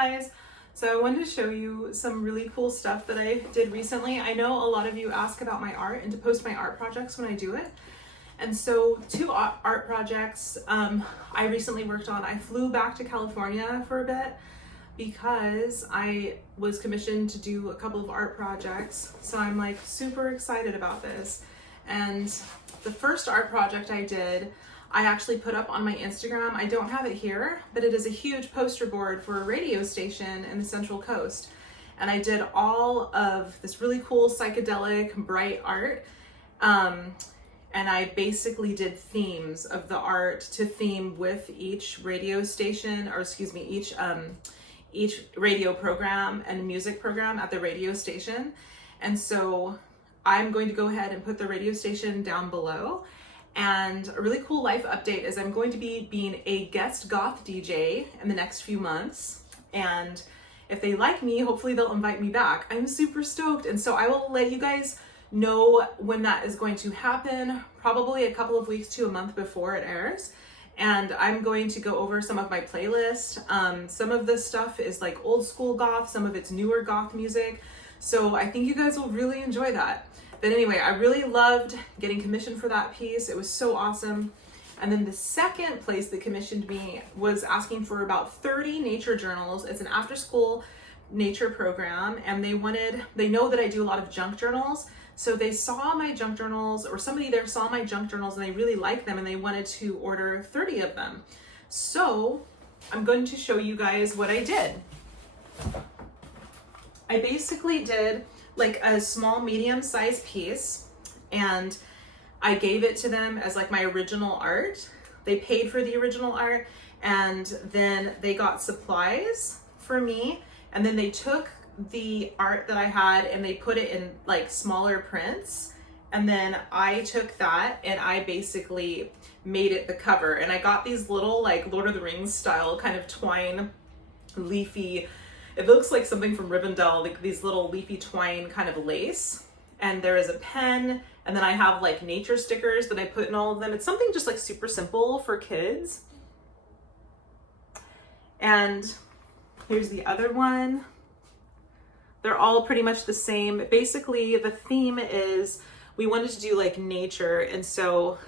guys, so I wanted to show you some really cool stuff that I did recently. I know a lot of you ask about my art and to post my art projects when I do it. And so two art projects I recently worked on. I flew back to California for a bit because I was commissioned to do a couple of art projects. So I'm like super excited about this. And the first art project I did, I actually put up on my Instagram. I don't have it here, but it is a huge poster board for a radio station in the Central Coast. And I did all of this really cool psychedelic bright art. And I basically did themes of the art to theme with each radio station, or excuse me, each radio program and music program at the radio station. And so I'm going to go ahead and put the radio station down below. And a really cool life update is I'm going to be being a guest goth DJ in the next few months. And if they like me, hopefully they'll invite me back. I'm super stoked. And so I will let you guys know when that is going to happen, probably a couple of weeks to a month before it airs. And I'm going to go over some of my playlist. Some of this stuff is like old school goth, some of it's newer goth music. So I think you guys will really enjoy that. But anyway, I really loved getting commissioned for that piece. It was so awesome. And then the second place that commissioned me was asking for about 30 nature journals. It's an after school nature program, and they know that I do a lot of junk journals. So they saw my junk journals, or somebody there saw my junk journals, and they really liked them and they wanted to order 30 of them. So I'm going to show you guys what I did. I basically did like a small medium size piece, and I gave it to them as like my original art. They paid for the original art, and then they got supplies for me, and then they took the art that I had and they put it in like smaller prints, and then I took that and I basically made it the cover. And I got these little like Lord of the Rings style kind of twine leafy, it looks like something from Rivendell, like these little leafy twine kind of lace. And there is a pen, and then I have like nature stickers that I put in all of them. It's something just like super simple for kids. And here's the other one. They're all pretty much the same. Basically, the theme is we wanted to do like nature. And so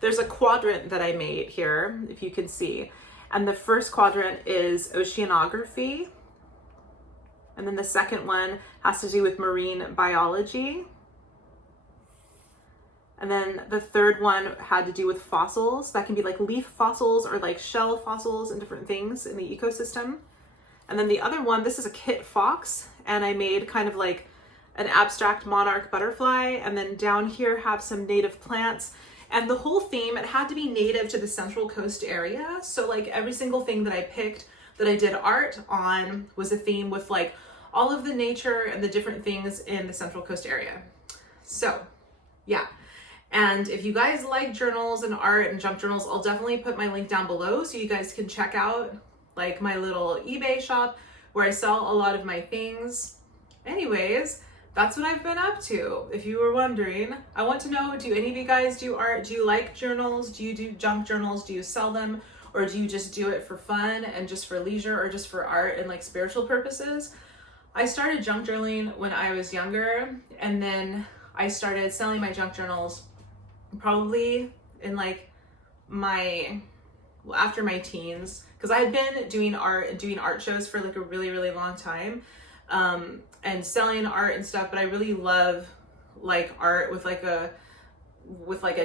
there's a quadrant that I made here, if you can see. And the first quadrant is oceanography. And then the second one has to do with marine biology. And then the third one had to do with fossils. That can be like leaf fossils or like shell fossils and different things in the ecosystem. And then the other one, this is a kit fox, and I made kind of like an abstract monarch butterfly. And then down here have some native plants. And the whole theme, it had to be native to the Central Coast area. So like every single thing that I picked that I did art on was a theme with like all of the nature and the different things in the Central Coast area. So yeah. And if you guys like journals and art and junk journals, I'll definitely put my link down below so you guys can check out like my little eBay shop where I sell a lot of my things. Anyways, that's what I've been up to. If you were wondering, I want to know, do any of you guys do art? Do you like journals? Do you do junk journals? Do you sell them? Or do you just do it for fun and just for leisure or just for art and like spiritual purposes? I started junk journaling when I was younger, and then I started selling my junk journals probably in like after my teens, because I had been doing art and doing art shows for like a really, really long time, and selling art and stuff. But I really love like art with like a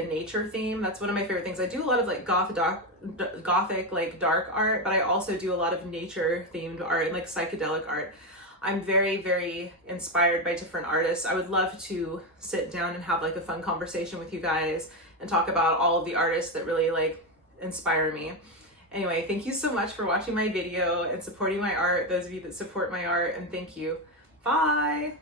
nature theme. That's one of my favorite things. I do a lot of like gothic like dark art, but I also do a lot of nature themed art and like psychedelic art. I'm very, very inspired by different artists. I would love to sit down and have like a fun conversation with you guys and talk about all of the artists that really like inspire me. Anyway, thank you so much for watching my video and supporting my art, those of you that support my art, and thank you. Bye!